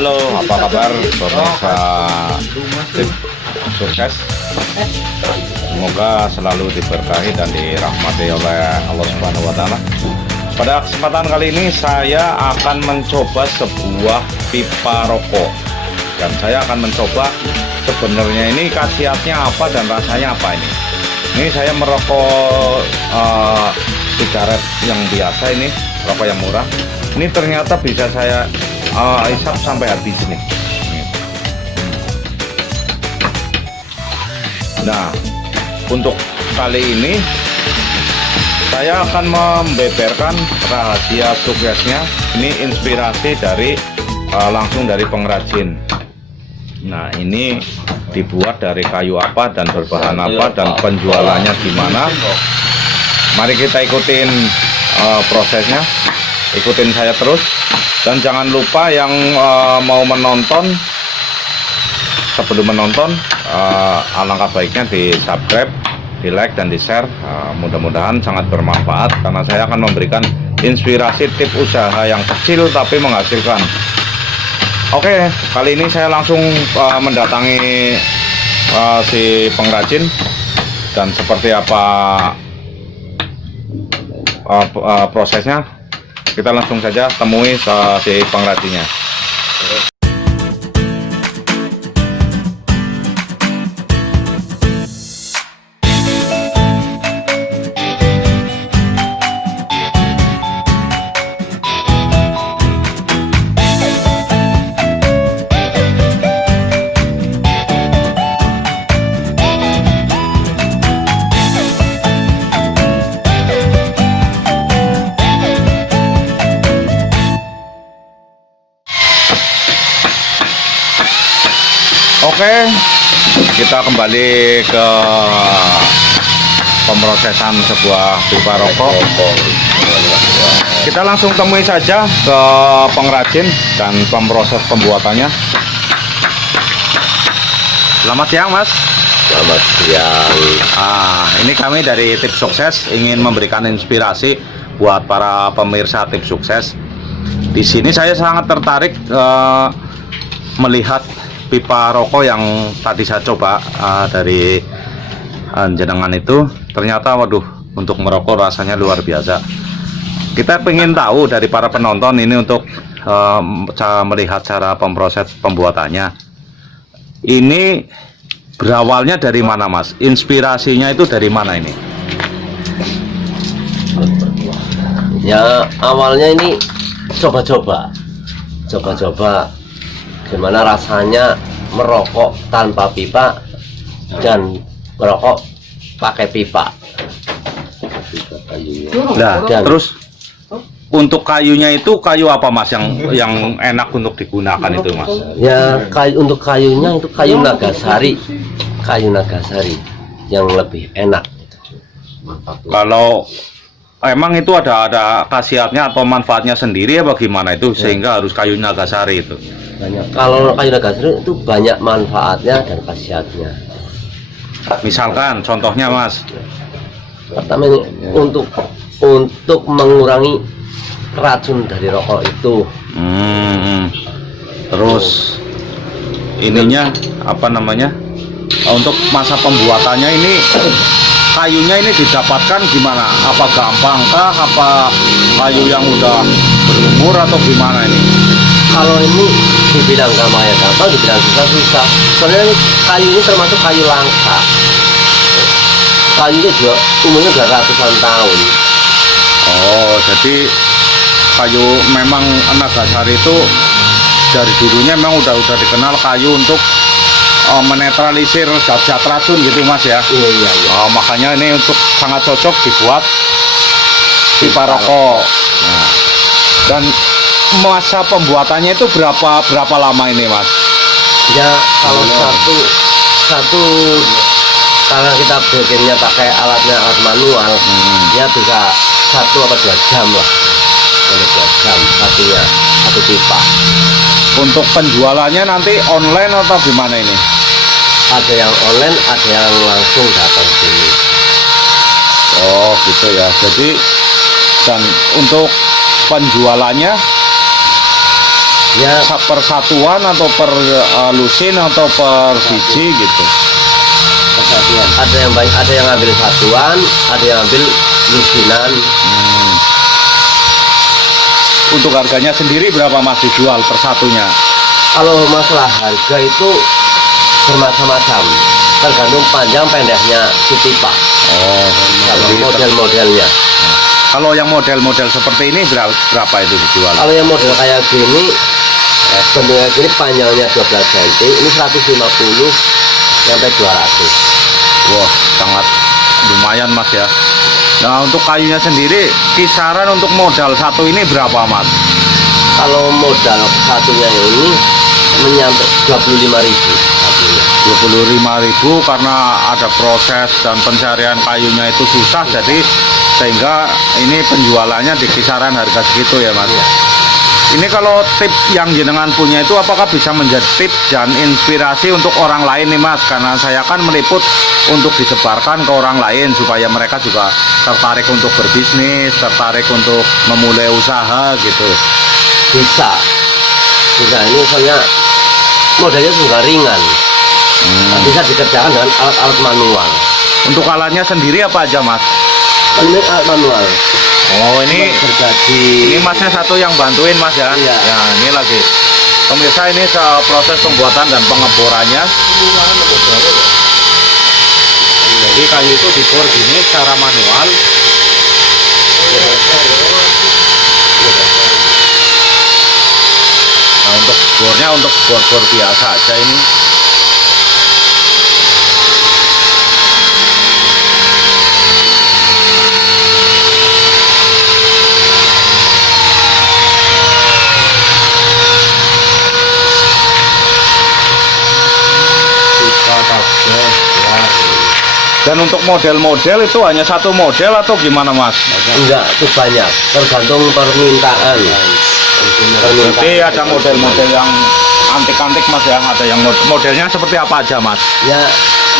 Halo, apa kabar pemirsa Tim Sukses? Semoga selalu diberkahi dan dirahmati oleh Allah Subhanahu wa Ta'ala. Pada kesempatan kali ini saya akan mencoba sebuah pipa rokok, dan saya akan mencoba sebenarnya ini khasiatnya apa dan rasanya apa ini. Ini saya merokok sigaret yang biasa, ini rokok yang murah. Ini ternyata bisa saya isap sampai habis nih. Nah, untuk kali ini saya akan membeberkan rahasia suksesnya. Ini inspirasi dari langsung dari pengrajin. Nah, ini dibuat dari kayu apa dan berbahan apa dan penjualannya gimana. Mari kita ikutin prosesnya. Ikutin saya terus, dan jangan lupa yang mau menonton, sebelum menonton alangkah baiknya di subscribe, di like dan di share. Mudah-mudahan sangat bermanfaat karena saya akan memberikan inspirasi tips usaha yang kecil tapi menghasilkan. Oke, kali ini saya langsung mendatangi si pengrajin, dan seperti apa prosesnya. Kita langsung saja temui si pengrajinnya. Oke, kita kembali ke pemrosesan sebuah pipa rokok. Kita langsung temui saja ke pengrajin dan pemproses pembuatannya. Selamat siang, Mas. Selamat siang. Ini kami dari Tips Sukses ingin memberikan inspirasi buat para pemirsa Tips Sukses. Di sini saya sangat tertarik melihat pipa rokok yang tadi saya coba dari jenengan itu. Ternyata waduh, untuk merokok rasanya luar biasa. Kita ingin tahu dari para penonton ini untuk melihat cara pemproses pembuatannya. Ini berawalnya dari mana, Mas? Inspirasinya itu dari mana ini? Ya, awalnya ini coba-coba gimana rasanya merokok tanpa pipa dan merokok pakai pipa. Nah, terus untuk kayunya itu kayu apa, Mas, yang enak untuk digunakan itu, Mas? Ya, untuk kayunya itu kayu nagasari yang lebih enak. Kalau emang itu ada khasiatnya atau manfaatnya sendiri ya bagaimana itu sehingga harus kayu nagasari itu? Banyak. Kalau kayu nagasari itu banyak manfaatnya dan khasiatnya. Misalkan contohnya, Mas. Pertama ini untuk mengurangi racun dari rokok itu. Terus ininya apa namanya? Untuk masa pembuatannya ini kayunya ini didapatkan gimana? Apa gampang kah? Apa kayu yang udah berumur atau gimana ini? Kalau ini dibilang gampang ya gampang, dibilang susah. Soalnya ini kayu ini termasuk kayu langka. Kayunya juga umurnya udah ratusan tahun. Oh, jadi kayu memang nagasari itu dari dulunya memang udah dikenal kayu untuk menetralisir zat-zat racun gitu, Mas ya. Iya. Makanya ini untuk sangat cocok dibuat pipa rokok. Nah, dan masa pembuatannya itu berapa lama ini, Mas? Ya, kalau satu karena kita bikinnya pakai alat manual, ya bisa 1 atau 2 jam lah. 2 jam satu pipa. Untuk penjualannya nanti online atau gimana ini? Ada yang online, ada yang langsung datang sini. Oh gitu ya. Jadi dan untuk penjualannya Ya, per satuan atau per lusin atau per biji gitu? persatuan. Ada yang banyak, ada yang ambil satuan, ada yang ambil lusinan. Untuk harganya sendiri berapa Mas dijual per satunya? Kalau masalah harga itu bermacam-macam, tergantung panjang pendeknya si pipa. Oh, Kalau jadi model-modelnya. kalau yang model-model seperti ini berapa itu dijual? Kalau yang model kayak gini, bentuknya gini panjangnya 12 cm, ini 150 sampai 200. Wah, sangat lumayan Mas ya. Nah, untuk kayunya sendiri kisaran untuk modal satu ini berapa Mas? Kalau modal satunya ini menyampai 25.000 satunya. 25.000 karena ada proses dan pencarian kayunya itu susah, jadi sehingga ini penjualannya di kisaran harga segitu ya Mas. Iya. Ini kalau tips yang jenengan punya itu apakah bisa menjadi tips dan inspirasi untuk orang lain nih Mas? Karena saya kan meliput untuk disebarkan ke orang lain supaya mereka juga tertarik untuk berbisnis, tertarik untuk memulai usaha gitu. Bisa ini soalnya modelnya juga ringan. Bisa dikerjakan dengan alat-alat manual. Untuk alatnya sendiri apa aja Mas? Ini alat manual. Oh, ini gergaji. Masnya satu yang bantuin Mas ya? Iya. Ya, ini lagi. Pemirsa, ini proses pembuatan dan pengeborannya. Jadi kayu itu dibor gini secara manual. Nah, untuk bornya untuk bor-bor biasa aja ini. Dan untuk model-model itu hanya satu model atau gimana Mas? Enggak, itu banyak, tergantung permintaan. Berarti ada model-model yang antik-antik Mas ya? Ada yang modelnya seperti apa aja Mas? Ya,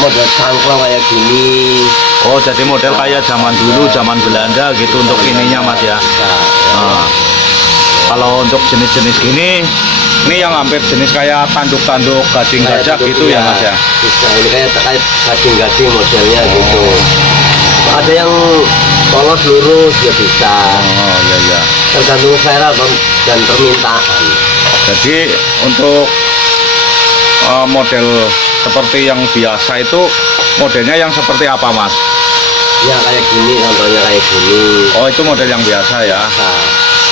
model cangklong kayak gini. Oh, jadi model kayak zaman dulu, zaman Belanda gitu untuk ininya Mas ya? Nah, kalau untuk jenis-jenis gini, ini yang hampir jenis kayak tanduk-tanduk gading gajah gitu ya Mas ya? Bisa, ini kayak gading-gading modelnya gitu. Ada yang polos lurus ya bisa. Oh iya iya. Tergantung selera dan permintaan. Jadi untuk model seperti yang biasa itu modelnya yang seperti apa Mas? Ya kayak gini, contohnya kayak gini. Oh, itu model yang biasa ya. Nah,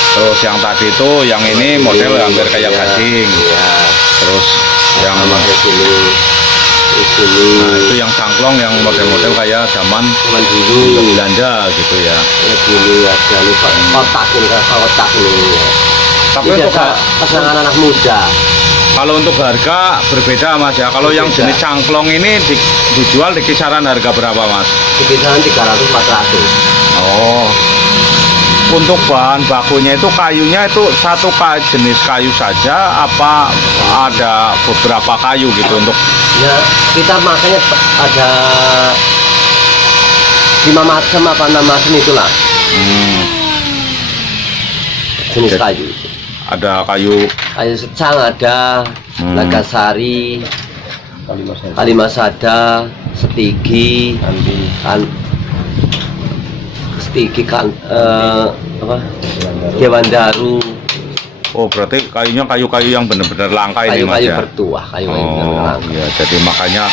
Terus yang tadi itu yang ini model hampir kayak ya, gading. ya. Terus yang Sama kayak gini. Ini. nah, itu yang cangklong yang model-model kayak zaman dulu. Belanda gitu ya. Kayak gini ada nih kotak ini kan kotak ini. Tapi Ini untuk biasa pasangan anak muda. kalau untuk harga berbeda Mas ya. Kalau yang Berbeda. jenis cangklong ini dijual di kisaran harga berapa Mas? Di kisaran 300-400. Oh. Untuk bahan bakunya itu kayunya itu satu jenis kayu saja apa ada beberapa kayu gitu untuk Ya kita makanya ada 5 macam apa 6 macam itulah jenis Oke. kayu. ada kayu Kayu secang ada, nagasari, kalimasada, setigi, setigi kan apa? Dewandaru. oh berarti kayunya kayu-kayu yang benar-benar langka ini Mas Kayu-kayu ya. bertuah, kayu-kayu Oh bertuah. iya, jadi makanya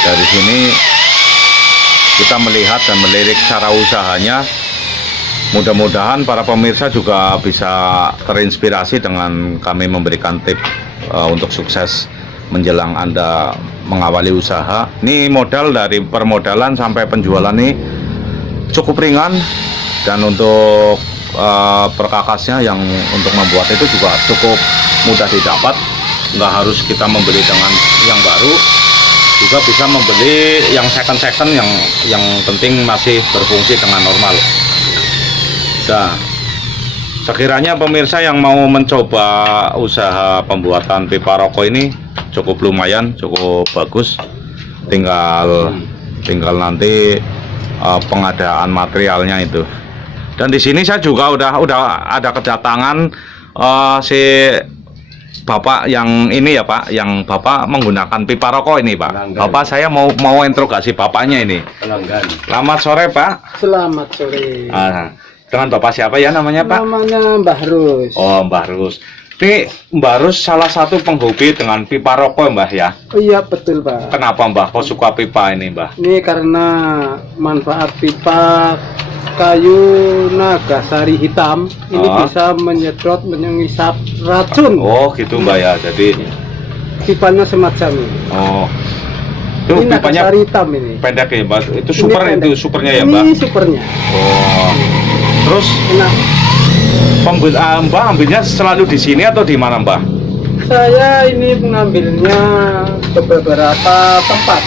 dari sini kita melihat dan melirik cara usahanya. Mudah-mudahan para pemirsa juga bisa terinspirasi dengan kami memberikan tips untuk sukses menjelang Anda mengawali usaha. Ini modal dari permodalan sampai penjualan ini cukup ringan, dan untuk perkakasnya yang untuk membuat itu juga cukup mudah didapat. Nggak harus kita membeli dengan yang baru, juga bisa membeli yang second yang penting masih berfungsi dengan normal. Nah, sekiranya pemirsa yang mau mencoba usaha pembuatan pipa rokok ini cukup lumayan, cukup bagus. Tinggal nanti pengadaan materialnya itu. Dan di sini saya juga udah ada kedatangan si Bapak yang ini ya Pak, yang Bapak menggunakan pipa rokok ini Pak. Pelanggan. Bapak saya mau interogasi Bapaknya ini. Pelanggan. Selamat sore Pak. Selamat sore. Dengan Bapak siapa ya namanya Pak? Namanya Mbah Rus. Oh Mbah Rus. Ini Mbah Rus salah satu penghobi dengan pipa rokok Mbah ya. Oh, iya betul Pak. Kenapa Mbah kok suka pipa ini Mbah? Ini karena manfaat pipa kayu nagasari hitam ini bisa menyedot mengisap racun. Oh gitu Mbah ya. Jadi Pipanya semacam ini. oh. Itu Ini pipanya nagasari hitam ini. pendek ya Mbah. Itu Ini super pendek. itu supernya ya Mbah. Ini supernya. Oh. Terus Nah, Mbah ambilnya selalu di sini atau di mana Mbah? saya ini mengambilnya ke beberapa tempat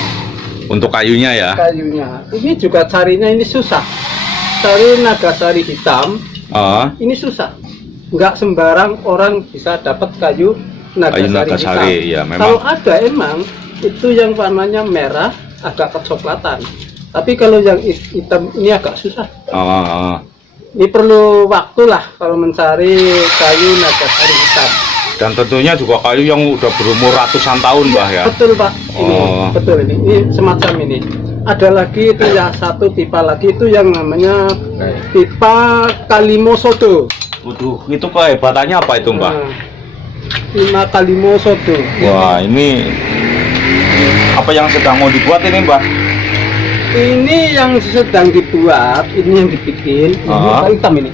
Untuk kayunya ya. kayunya. Ini juga carinya ini susah. Cari nagasari hitam Oh. ini susah, nggak sembarang orang bisa dapat kayu nagasari, ya, hitam. memang. Kalau ada emang itu yang warnanya merah agak kecoklatan, tapi kalau yang hitam ini agak susah. Oh. Ini perlu waktu lah kalau mencari kayu nagasari hitam. Dan tentunya juga kayu yang udah berumur ratusan tahun Mbah ya. Betul Pak, ini Oh. betul ini semacam ini. Ada lagi itu ya satu pipa lagi itu yang namanya pipa Kalimosodo. Waduh, itu kehebatannya apa itu Mbah? Nah, pipa Kalimosodo. Wah, ini apa yang sedang mau dibuat ini Mbah? Ini yang sedang dibuat, ini yang dibikin, ini Ah. hitam ini.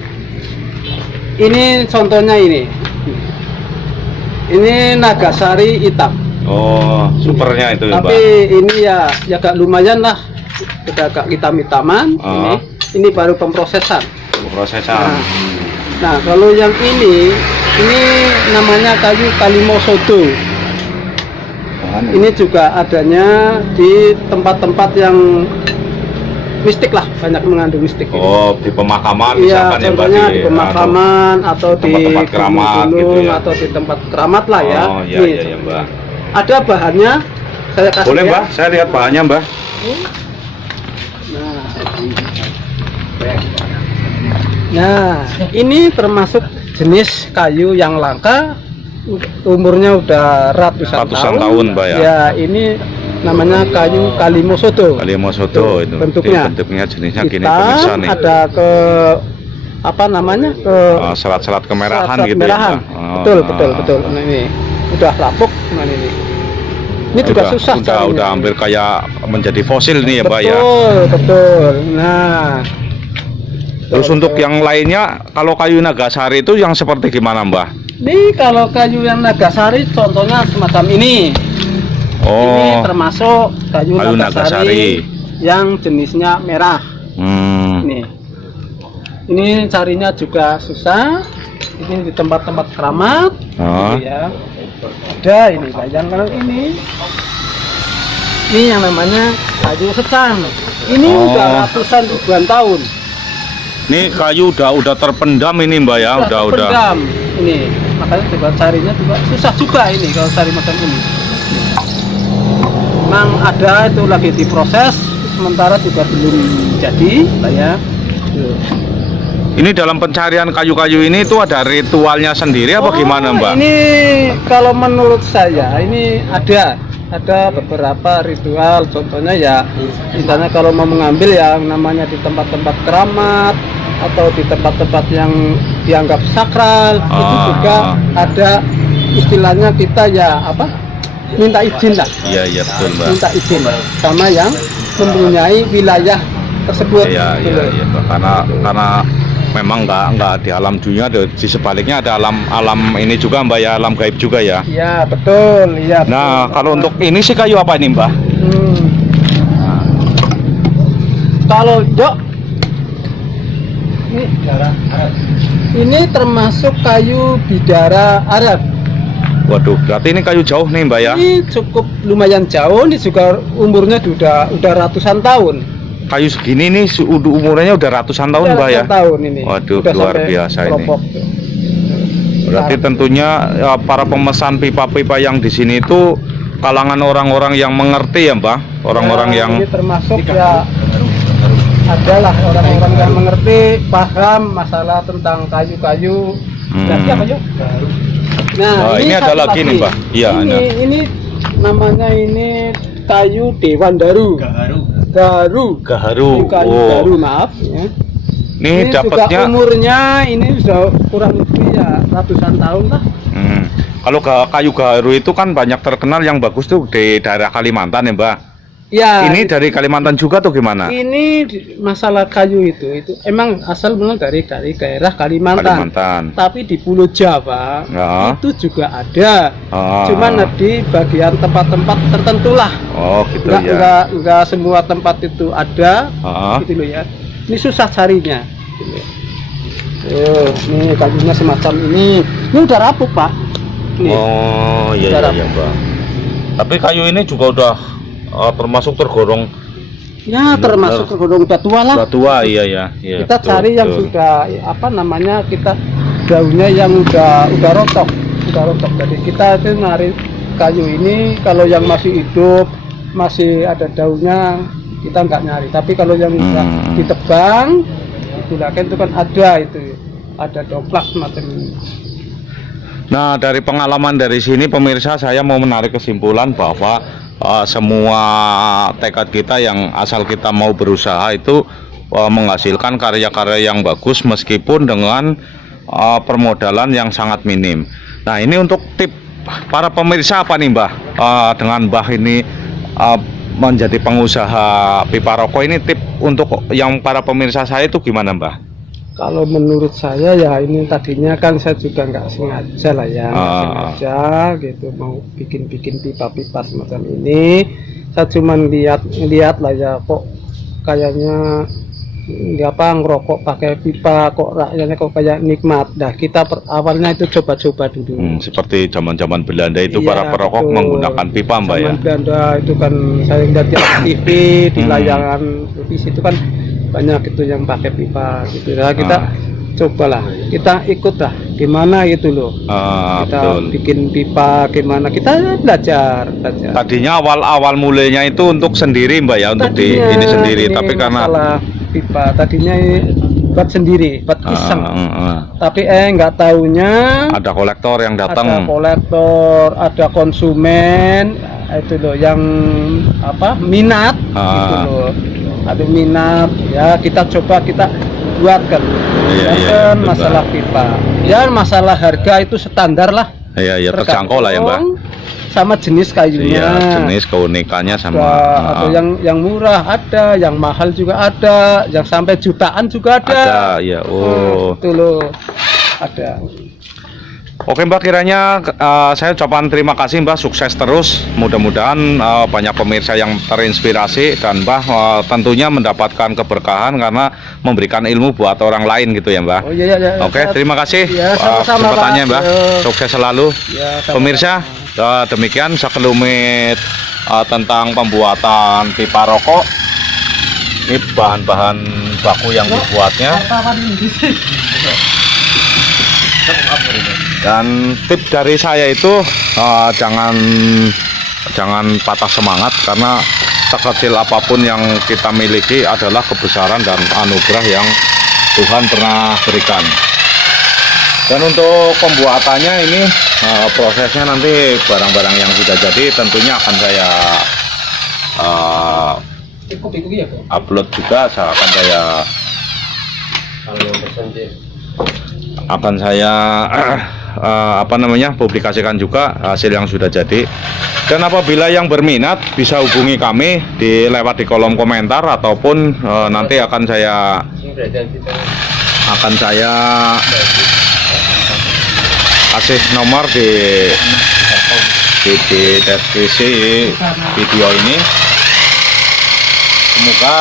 Ini contohnya ini. Ini nagasari hitam. Oh, supernya itu ya Tapi Mbah. ini ya agak lumayan lah. Sudah agak hitam-hitaman. Ah. Ini baru pemprosesan. Prosesan. Nah, kalau yang ini namanya kayu Kalimosodo. Ini juga adanya di tempat-tempat yang mistik lah, banyak mengandung mistik. Oh, di pemakaman Iya, misalkan ya Mbah, contohnya di pemakaman atau di tempat-tempat keramat gitu gunung ya. atau di tempat keramat lah ya. Oh, iya Nih, iya ya Mbah. ada bahannya, saya kasih Boleh ya. Mbah, saya lihat bahannya Mbah. Nah, ini termasuk jenis kayu yang langka, umurnya udah ratusan Tahun Mbah ya. Ya, ini namanya kayu Kalimosodo. Kalimosodo itu. Bentuknya. Bentuknya jenisnya gini Hitam, pemirsa nih. ada ke apa namanya ke Serat-serat kemerahan serat-serat gitu kemerahan. ya Mbah. Oh, Betul, betul, betul. Nah, ini udah lapuk. Nah, ini juga susah carinya. udah hampir kayak menjadi fosil nih ya Mbah ya. Betul, betul. Nah, Terus untuk yang lainnya, kalau kayu nagasari itu yang seperti gimana Mbah? ini kalau kayu yang nagasari contohnya semacam ini. Ini Oh, termasuk kayu, kayu nagasari, nagasari. yang jenisnya merah. hmm. Ini carinya juga susah. Ini di tempat-tempat keramat. Oh. Gitu ya. Ada ini yang kalau ini yang namanya kayu secang. Ini Oh. udah ratusan ribuan tahun. Ini kayu udah terpendam ini Mbak ya, udah. Pendam. Ini makanya coba carinya juga susah juga ini kalau cari macam ini. Memang ada itu lagi diproses, sementara juga belum jadi, Pak ya. Tuh. Ini dalam pencarian kayu-kayu ini itu ada ritualnya sendiri apa gimana Mbak? Ini kalau menurut saya ini ada beberapa ritual, contohnya ya misalnya kalau mau mengambil yang namanya di tempat-tempat keramat atau di tempat-tempat yang dianggap sakral itu juga ada istilahnya kita ya apa minta izin lah, Iya betul Mbak. minta izin sama yang mempunyai wilayah tersebut. Iya gitu loh. Mbak. Karena memang nggak di alam dunia, di sebaliknya ada alam ini juga Mbak ya, alam gaib juga ya. Iya betul, iya. Nah betul. kalau untuk ini sih kayu apa ini Mbak? Kalau Jok ini termasuk kayu bidara Arab. Waduh, berarti ini kayu jauh nih Mbak ya? Ini cukup lumayan jauh, ini juga umurnya udah ratusan tahun. Kayu segini nih umurnya udah ratusan tahun Mbak ya? Ratusan tahun ini. Waduh, Udah luar sampai biasa ini. keropok tuh. Berarti tentunya ya, para pemesan pipa-pipa yang di sini itu kalangan orang-orang yang mengerti ya Mbak? Orang-orang Ya, yang ini termasuk ya adalah orang-orang yang mengerti, paham masalah tentang kayu-kayu. Berarti apa Jok? Nah, ini ada satu lagi nih, Mbak. Iya, ini namanya ini kayu Dewan Daru. Gaharu. Gaharu. Kayu Oh. gaharu, maaf ya. Ini juga dapatnya umurnya ini sudah kurang lebih ya ratusan tahun lah. Kalau kayu gaharu itu kan banyak terkenal yang bagus tuh di daerah Kalimantan ya, Mbak. Ya. Ini dari Kalimantan juga tuh gimana? Ini masalah kayu itu emang asal mula dari daerah Kalimantan. Tapi di Pulau Jawa Ya. itu juga ada. Ah. Cuman di bagian tempat-tempat tertentu lah. Oh, gitu Enggak semua tempat itu ada. Ah. Gitu loh ya. Ini susah carinya. Gitu. Nih kayunya semacam ini. Ini udah rapuh, Pak. Nih. Oh, iya, Mbak. Tapi kayu ini juga udah termasuk tergolong Ya, termasuk tergolong udah tua lah. udah tua, iya. Kita cari yang sudah apa namanya, kita daunnya yang udah rotok. Jadi kita itu nyari kayu ini kalau yang masih hidup, masih ada daunnya, kita nggak nyari. Tapi kalau yang udah ditebang, itu kan ada doplak semacam ini. Nah, dari pengalaman dari sini pemirsa, saya mau menarik kesimpulan bahwa semua tekad kita yang asal kita mau berusaha itu menghasilkan karya-karya yang bagus meskipun dengan permodalan yang sangat minim. Nah, ini untuk tip para pemirsa apa nih, Mbah? Dengan Mbah ini menjadi pengusaha pipa rokok, ini tip untuk yang para pemirsa saya itu gimana, Mbah? Kalau menurut saya ya ini tadinya kan saya juga nggak sengaja lah ya, sengaja gitu mau bikin pipa-pipa semacam ini. Saya cuman lihat lah ya, kok kayaknya ngerokok pakai pipa kok rakyatnya kok kayak nikmat. Nah, kita awalnya itu coba-coba dulu. Seperti zaman-zaman Belanda itu Iya, para perokok betul. menggunakan pipa, Mbak, ya. Zaman Belanda itu kan saya lihat di TV, di layangan televisi itu kan banyak itu yang pakai pipa gitu. Nah, kita cobalah, kita ikut lah gimana gitu loh. Kita Betul. bikin pipa gimana, kita belajar. Tadinya awal mulainya itu untuk sendiri, Mbak, ya, untuk ini sendiri, tapi karena masalah pipa tadinya buat sendiri, buat iseng. Tapi nggak taunya ada kolektor yang datang. ada kolektor, ada konsumen itu loh yang minat gitu loh. Ada minat ya, kita coba kita buatkan. Iya, masalah pipa. Ya, masalah harga itu standar lah. Iya, terjangkau lah ya, Mbak. Sama jenis kayunya. Iya, jenis keunikannya sama. Ada yang murah ada, yang mahal juga ada, yang sampai jutaan juga ada. Ada, ya. Oh. Itu loh. Ada. Oke, Mbak, kiranya saya ucapkan terima kasih, Mbak, sukses terus. Mudah-mudahan banyak pemirsa yang terinspirasi dan Mbak tentunya mendapatkan keberkahan karena memberikan ilmu buat orang lain gitu ya, Mbak. Oh iya. Oke, terima kasih ya, kesempatannya, Mbak. Ya. Sukses selalu. Ya, Pemirsa, demikian sekelumit tentang pembuatan pipa rokok. Ini bahan-bahan baku yang dibuatnya. Dan tip dari saya itu jangan patah semangat, karena sekecil apapun yang kita miliki adalah kebesaran dan anugerah yang Tuhan pernah berikan. Dan untuk pembuatannya ini prosesnya nanti barang-barang yang sudah jadi tentunya akan saya upload juga, akan saya publikasikan juga hasil yang sudah jadi. Dan apabila yang berminat bisa hubungi kami lewat di kolom komentar ataupun nanti akan saya kasih nomor di deskripsi video ini. Semoga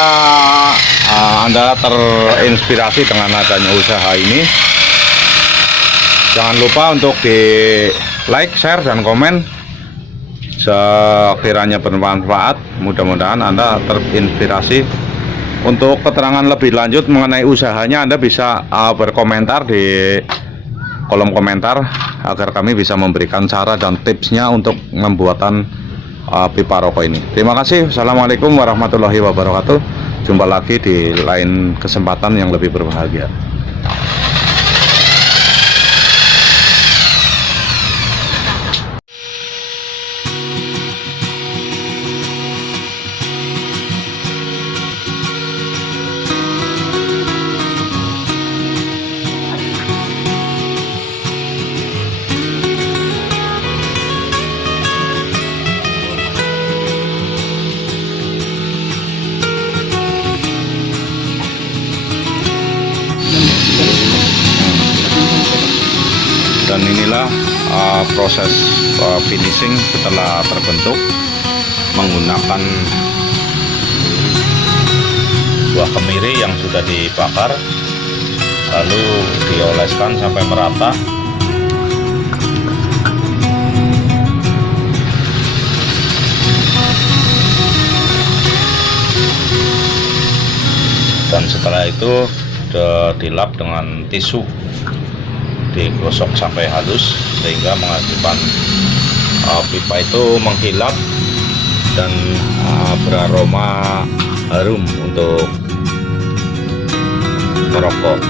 Anda terinspirasi dengan adanya usaha ini. Jangan lupa untuk di like, share, dan komen. Sekiranya bermanfaat, mudah-mudahan Anda terinspirasi. Untuk keterangan lebih lanjut mengenai usahanya, Anda bisa berkomentar di kolom komentar agar kami bisa memberikan cara dan tipsnya untuk pembuatan pipa rokok ini. Terima kasih. Assalamualaikum warahmatullahi wabarakatuh. Jumpa lagi di lain kesempatan yang lebih berbahagia. inilah proses finishing setelah terbentuk menggunakan buah kemiri yang sudah dibakar, lalu dioleskan sampai merata. Dan setelah itu dilap dengan tisu, digosok sampai halus sehingga menghasilkan pipa itu mengkilap dan beraroma harum untuk merokok.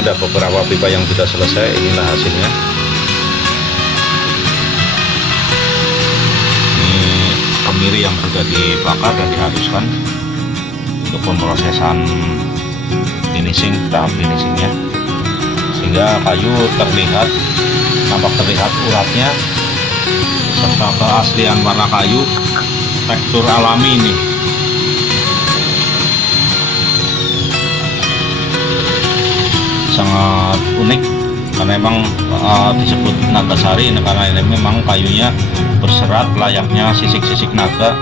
Ada beberapa pipa yang sudah selesai, inilah hasilnya. Kemiri yang sudah dibakar dan dihaluskan untuk pemrosesan finishing, tahap finishingnya, sehingga kayu tampak terlihat uratnya serta keaslian warna kayu, tekstur alami ini. Sangat unik karena memang disebut nagasari karena ini memang kayunya berserat layaknya sisik-sisik naga,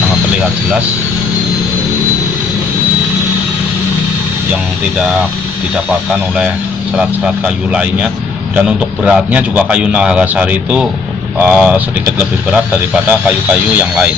sangat terlihat jelas, yang tidak didapatkan oleh serat-serat kayu lainnya. Dan untuk beratnya juga kayu nagasari itu sedikit lebih berat daripada kayu-kayu yang lain.